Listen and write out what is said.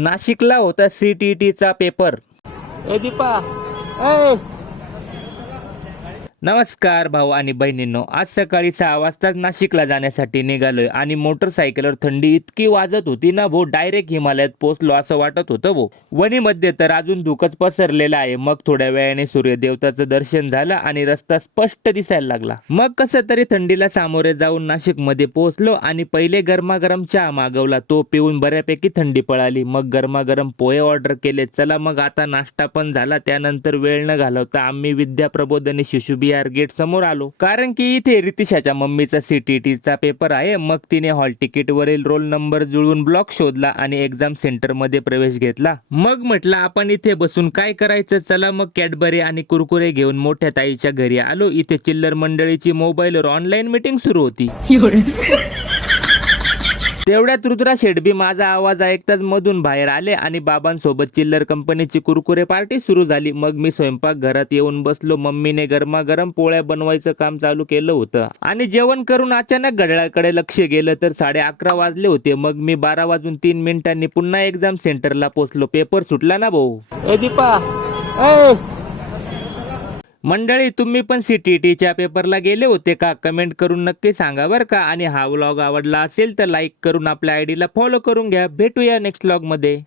नाशिकला होता CTETचा पेपर. ए दीपा, ए नमस्कार भाऊ आणि बहिणींनो, आज सकाळी 6 वाजताच नाशिकला जाण्यासाठी निघालोय आणि मोटरसायकलवर थंडी इतकी वाजत होती ना भाऊ, डायरेक्ट हिमालयात पोहोचलो असं वाटत होतं भाऊ. वणीमध्ये तर अजून धुकंच पसरलेलं आहे. मग थोड्या वेळाने सूर्यदेवताचं दर्शन झालं आणि रस्ता स्पष्ट दिसायला लागला. मग कसं तरी थंडीला सामोरे जाऊन नाशिकमध्ये पोहोचलो आणि पहिले गरमागरम चहा मागवला. तो पिऊन बऱ्यापैकी थंडी पळाली. मग गरमागरम पोहे ऑर्डर केले. चला मग आता नाश्ता पण झाला. त्यानंतर वेळ न घालवता आम्ही विद्या प्रबोधिनी शिशुबिहार गेट समोर आलो, कारण की इथे रितिशाच्या मम्मीचा CTETचा पेपर आहे. मग तिने हॉल तिकीट वरील रोल नंबर जुळवून ब्लॉक शोधला आणि एक्झाम सेंटर मध्ये प्रवेश घेतला. मग म्हटलं आपण इथे बसून काय करायचं, चला मग कॅडबरी आणि कुरकुरे घेऊन मोठ्या ताईच्या घरी आलो. इथे चिल्लर मंडळीची मोबाईलवर ऑनलाईन मीटिंग सुरू होती. तेवढ्यात रुद्रा शेडबी माझा आवाज ऐकताच मधून बाहेर आले आणि बाबांसोबत चिल्लर कंपनीची कुरकुरे पार्टी सुरू झाली. मग मी स्वयंपाक घरात येऊन बसलो. मम्मीने गरमागरम पोळ्या बनवायचं काम चालू केलं होतं आणि जेवण करून अचानक घड्याळाकडे लक्ष गेलं तर 11:30 वाजले होते. मग मी 12:03 पुन्हा एक्झाम सेंटरला पोहोचलो. पेपर सुटला ना भाऊ. ए दीपा, ए मंडळी, तुम्ही पण CTETच्या पेपरला गेले होते का? कमेंट करून नक्की सांगा बरं का. आणि हा व्लॉग आवडला असेल तर लाईक करून आपल्या आयडीला फॉलो करून घ्या. भेटूया नेक्स्ट व्लॉग मध्ये.